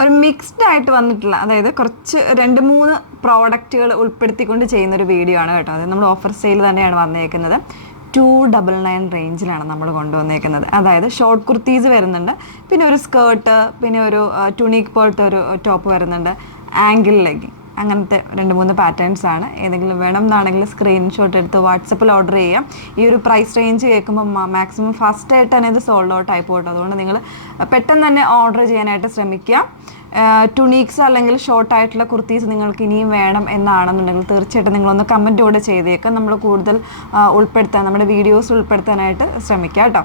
ഒരു മിക്സ്ഡ് ആയിട്ട് വന്നിട്ടുള്ള, അതായത് കുറച്ച് 2-3 പ്രോഡക്റ്റുകൾ ഉൾപ്പെടുത്തിക്കൊണ്ട് ചെയ്യുന്നൊരു വീഡിയോ ആണ് കേട്ടോ. അത് നമ്മൾ ഓഫർ സെയിൽ തന്നെയാണ് വന്നേക്കുന്നത്. 299 റേഞ്ചിലാണ് നമ്മൾ കൊണ്ടുവന്നേക്കുന്നത്. അതായത് ഷോർട്ട് കുർത്തീസ് വരുന്നുണ്ട്, പിന്നെ ഒരു സ്കേർട്ട്, പിന്നെ ഒരു ടുണീക്ക് പോലത്തെ ഒരു ടോപ്പ് വരുന്നുണ്ട്, ആംഗിൾ ലെഗിങ്, അങ്ങനത്തെ 2-3 പാറ്റേൺസ് ആണ്. ഏതെങ്കിലും വേണം എന്നാണെങ്കിൽ സ്ക്രീൻഷോട്ട് എടുത്ത് വാട്സപ്പിൽ ഓർഡർ ചെയ്യാം. ഈ ഒരു പ്രൈസ് റേഞ്ച് കേൾക്കുമ്പോൾ മാക്സിമം ഫസ്റ്റായിട്ട് തന്നെ ഇത് സോൾഡ് ഔട്ട് ആയി പോകട്ടോ. അതുകൊണ്ട് നിങ്ങൾ പെട്ടെന്ന് തന്നെ ഓർഡർ ചെയ്യാനായിട്ട് ശ്രമിക്കുക. ടുണീക്സ് അല്ലെങ്കിൽ ഷോർട്ട് ആയിട്ടുള്ള കുർത്തീസ് നിങ്ങൾക്ക് ഇനിയും വേണം എന്നാണെന്നുണ്ടെങ്കിൽ തീർച്ചയായിട്ടും നിങ്ങളൊന്ന് കമൻറ്റ് കൂടെ ചെയ്തേക്കാം. നമ്മൾ കൂടുതൽ ഉൾപ്പെടുത്താൻ, നമ്മുടെ വീഡിയോസ് ഉൾപ്പെടുത്താനായിട്ട് ശ്രമിക്കുക കേട്ടോ.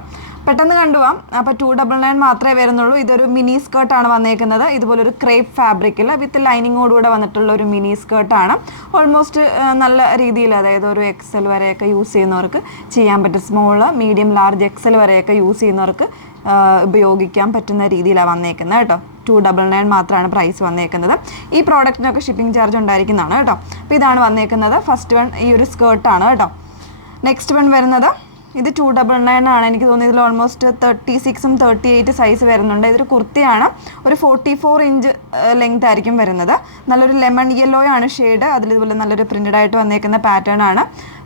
പെട്ടെന്ന് കണ്ടുപോകാം. അപ്പോൾ 299 മാത്രമേ വരുന്നുള്ളൂ. ഇതൊരു മിനി സ്കേർട്ടാണ് വന്നേക്കുന്നത്. ഇതുപോലൊരു ക്രേപ്പ് ഫാബ്രിക്കിൽ വിത്ത് ലൈനിങ്ങോടുകൂടെ വന്നിട്ടുള്ള ഒരു മിനി സ്കേർട്ടാണ്. ഓൾമോസ്റ്റ് നല്ല രീതിയിൽ, അതായത് ഒരു XL വരെയൊക്കെ യൂസ് ചെയ്യുന്നവർക്ക് ചെയ്യാൻ പറ്റും. സ്മോൾ, മീഡിയം, ലാർജ്, XL വരെയൊക്കെ യൂസ് ചെയ്യുന്നവർക്ക് ഉപയോഗിക്കാൻ പറ്റുന്ന രീതിയിലാണ് വന്നേക്കുന്നത് കേട്ടോ. 299 മാത്രമാണ് പ്രൈസ് വന്നേക്കുന്നത്. ഈ പ്രോഡക്റ്റിനൊക്കെ ഷിപ്പിംഗ് ചാർജ് ഉണ്ടായിരിക്കുന്നതാണ് കേട്ടോ. അപ്പോൾ ഇതാണ് വന്നേക്കുന്നത്. ഫസ്റ്റ് വൺ ഈ ഒരു സ്കേർട്ടാണ് കേട്ടോ. നെക്സ്റ്റ് വൺ വരുന്നത് ഇത് 299 ആണ്. എനിക്ക് തോന്നുന്നു ഇതിൽ ഓൾമോസ്റ്റ് 36ഉം 38 സൈസ് വരുന്നുണ്ട്. ഇതൊരു കുർത്തിയാണ്. ഒരു 44 ഇഞ്ച് ലെങ്ത് ആയിരിക്കും വരുന്നത്. നല്ലൊരു ലെമൺ യെല്ലോ ആണ് ഷെയ്ഡ്. അതിലിതുപോലെ നല്ലൊരു പ്രിൻ്റഡ് ആയിട്ട് വന്നേക്കുന്ന പാറ്റേൺ ആണ്.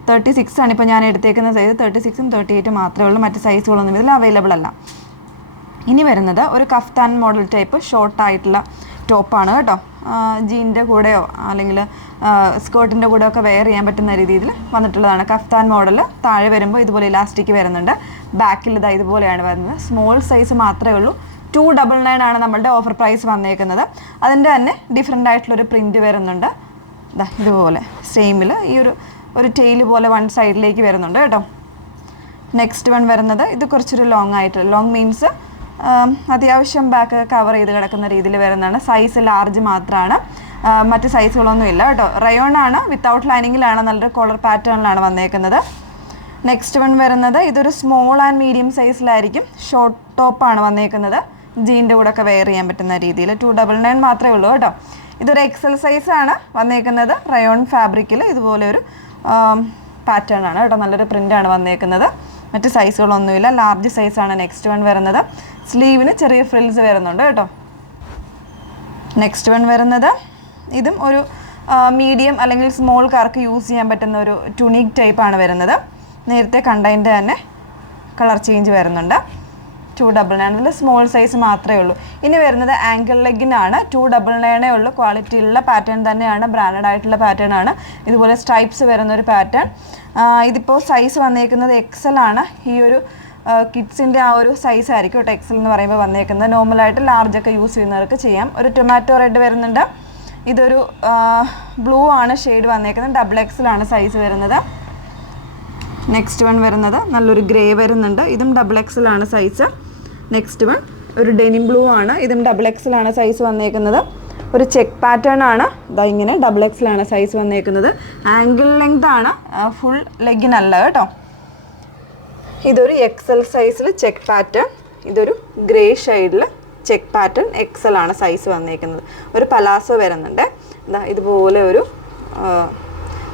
36 ആണ് ഇപ്പോൾ ഞാൻ എടുത്തേക്കുന്ന സൈസ്. 36ഉം 38 മാത്രമേ ഉള്ളൂ. മറ്റ് സൈസുകളൊന്നും ഇതിൽ അവൈലബിൾ അല്ല. ഇനി വരുന്നത് ഒരു കഫ്താൻ മോഡൽ ടൈപ്പ് ഷോർട്ടായിട്ടുള്ള ടോപ്പാണ് കേട്ടോ. ജീനിൻ്റെ കൂടെയോ അല്ലെങ്കിൽ സ്കേർട്ടിൻ്റെ കൂടെയോ ഒക്കെ വെയർ ചെയ്യാൻ പറ്റുന്ന രീതിയിൽ വന്നിട്ടുള്ളതാണ്. Kaftan model. താഴെ വരുമ്പോൾ ഇതുപോലെ ഇലാസ്റ്റിക് വരുന്നുണ്ട്. ബാക്കിൽ ഇതാ ഇതുപോലെയാണ് വരുന്നത്. സ്മോൾ സൈസ് മാത്രമേ ഉള്ളൂ. 299 ആണ് നമ്മളുടെ ഓഫർ പ്രൈസ് വന്നേക്കുന്നത്. അതിൻ്റെ തന്നെ ഡിഫറെൻ്റ് ആയിട്ടുള്ളൊരു പ്രിൻറ്റ് വരുന്നുണ്ട്. ഇതാ ഇതുപോലെ സെയിമിൽ ഈ ഒരു ടെയിൽ പോലെ വൺ സൈഡിലേക്ക് വരുന്നുണ്ട് കേട്ടോ. നെക്സ്റ്റ് വൺ വരുന്നത് ഇത് കുറച്ചൊരു ലോങ് ആയിട്ട്, ലോങ് മീൻസ് അത്യാവശ്യം ബാക്ക് കവർ ചെയ്ത് കിടക്കുന്ന രീതിയിൽ വരുന്നതാണ്. സൈസ് ലാർജ് മാത്രമാണ്, മറ്റ് സൈസുകളൊന്നും ഇല്ല കേട്ടോ. റയോൺ ആണ്, വിത്തൗട്ട് ലൈനിങ്ങിലാണ്, നല്ലൊരു കോളർ പാറ്റേണിലാണ് വന്നേക്കുന്നത്. നെക്സ്റ്റ് വൺ വരുന്നത് ഇതൊരു സ്മോൾ ആൻഡ് മീഡിയം സൈസിലായിരിക്കും. ഷോർട്ട് ടോപ്പാണ് വന്നേക്കുന്നത്. ജീൻ്റെ കൂടെ ഒക്കെ വെയർ ചെയ്യാൻ പറ്റുന്ന രീതിയിൽ. 299 മാത്രമേ ഉള്ളൂ കേട്ടോ. ഇതൊരു XL സൈസാണ് വന്നേക്കുന്നത്. റയോൺ ഫാബ്രിക്കിൽ ഇതുപോലെ ഒരു പാറ്റേൺ ആണ് കേട്ടോ. നല്ലൊരു പ്രിൻ്റാണ് വന്നേക്കുന്നത്. മറ്റ് സൈസുകളൊന്നുമില്ല. ലാർജ് സൈസാണ് നെക്സ്റ്റ് വൺ വരുന്നത്. സ്ലീവിന് ചെറിയ ഫ്രിൽസ് വരുന്നുണ്ട് കേട്ടോ. നെക്സ്റ്റ് വൺ വരുന്നത് ഇതും ഒരു മീഡിയം അല്ലെങ്കിൽ സ്മോൾ കാർക്ക് യൂസ് ചെയ്യാൻ പറ്റുന്ന ഒരു ടുണീക്ക് ടൈപ്പാണ് വരുന്നത്. നേരത്തെ കണ്ടതിൻ്റെ തന്നെ കളർ ചേഞ്ച് വരുന്നുണ്ട്. 299 ഇതിൽ സ്മോൾ സൈസ് മാത്രമേ ഉള്ളൂ. ഇനി വരുന്നത് ആങ്കിൾ ലെഗിനാണ്. 299 ഉള്ളൂ. ക്വാളിറ്റിയുള്ള പാറ്റേൺ തന്നെയാണ്, ബ്രാൻഡഡ് ആയിട്ടുള്ള പാറ്റേൺ ആണ്. ഇതുപോലെ സ്ട്രൈപ്സ് വരുന്നൊരു പാറ്റേൺ. ഇതിപ്പോൾ സൈസ് വന്നേക്കുന്നത് XL ആണ്. ഈ ഒരു കിഡ്സിൻ്റെ ആ ഒരു സൈസ് ആയിരിക്കും കേട്ടോ XL എന്ന് പറയുമ്പോൾ വന്നേക്കുന്നത്. നോർമലായിട്ട് ലാർജൊക്കെ യൂസ് ചെയ്യുന്നവർക്ക് ചെയ്യാം. ഒരു ടൊമാറ്റോ റെഡ് വരുന്നുണ്ട്. ഇതൊരു ബ്ലൂ ആണ് ഷെയ്ഡ് വന്നേക്കുന്നത്. XXL ആണ് സൈസ് വരുന്നത്. നെക്സ്റ്റ് വൺ വരുന്നത് നല്ലൊരു ഗ്രേ വരുന്നുണ്ട്. ഇതും XXL ആണ് സൈസ്. നെക്സ്റ്റ് വൺ ഒരു ഡെനിം ബ്ലൂ ആണ്. ഇതും XXL ആണ് സൈസ് വന്നേക്കുന്നത്. ഒരു ചെക്ക് പാറ്റേൺ ആണ്. ഇതാ ഇങ്ങനെ XXL ആണ് സൈസ് വന്നേക്കുന്നത്. ആംഗിൾ ലെങ്ത് ആണ്, ഫുൾ ലെഗിനല്ല കേട്ടോ. ഇതൊരു XL സൈസിൽ ചെക്ക് പാറ്റേൺ. ഇതൊരു ഗ്രേ ഷെയ്ഡിൽ ചെക്ക് പാറ്റേൺ. XL ആണ് സൈസ് വന്നേക്കുന്നത്. ഒരു പലാസോ വരുന്നുണ്ട്. ഇതാ ഇതുപോലെ ഒരു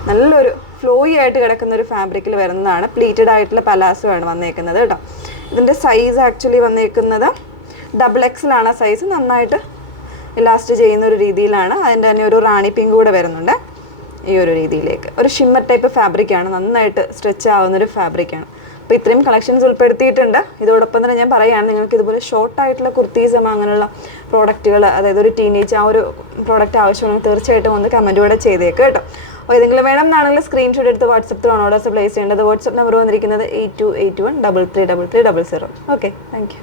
നല്ലൊരു ഫ്ലോയി ആയിട്ട് കിടക്കുന്ന ഒരു ഫാബ്രിക്കിൽ വരുന്നതാണ്. പ്ലീറ്റഡ് ആയിട്ടുള്ള പലാസോ ആണ് വന്നേക്കുന്നത് കേട്ടോ. ഇതിൻ്റെ സൈസ് ആക്ച്വലി വന്നേക്കുന്നത് XXL ആണ് സൈസ്. നന്നായിട്ട് ഇലാസ്റ്റ് ചെയ്യുന്ന ഒരു രീതിയിലാണ്. അതിൻ്റെ തന്നെ ഒരു റാണി പിങ്ക് കൂടെ വരുന്നുണ്ട്. ഈ ഒരു രീതിയിലേക്ക് ഒരു ഷിമ്മർ ടൈപ്പ് ഫാബ്രിക്കാണ്. നന്നായിട്ട് സ്ട്രെച്ച് ആവുന്നൊരു ഫാബ്രിക്കാണ്. അപ്പോൾ ഇത്രയും കളക്ഷൻസ് ഉൾപ്പെടുത്തിയിട്ടുണ്ട്. ഇതോടൊപ്പം തന്നെ ഞാൻ പറയുകയാണ്, നിങ്ങൾക്ക് ഇതുപോലെ ഷോർട്ടായിട്ടുള്ള കുർത്തീസും അങ്ങനെയുള്ള പ്രോഡക്റ്റുകൾ, അതായത് ഒരു ടീനേജ് ആ ഒരു പ്രോഡക്റ്റ് ആവശ്യമാണെങ്കിൽ തീർച്ചയായിട്ടും ഒന്ന് കമൻറ്റ് കൂടെ ചെയ്തേക്ക് കേട്ടോ. അപ്പോൾ ഏതെങ്കിലും വേണം എന്നാണെങ്കിൽ സ്ക്രീൻഷോട്ട് എടുത്ത് വാട്സപ്പിൽ ഓർഡേഴ്സ് പ്ലേസ് ചെയ്യേണ്ടത്. വാട്സപ്പ് നമ്പർ വന്നിരിക്കുന്നത് 8281333300. Okay, thank you.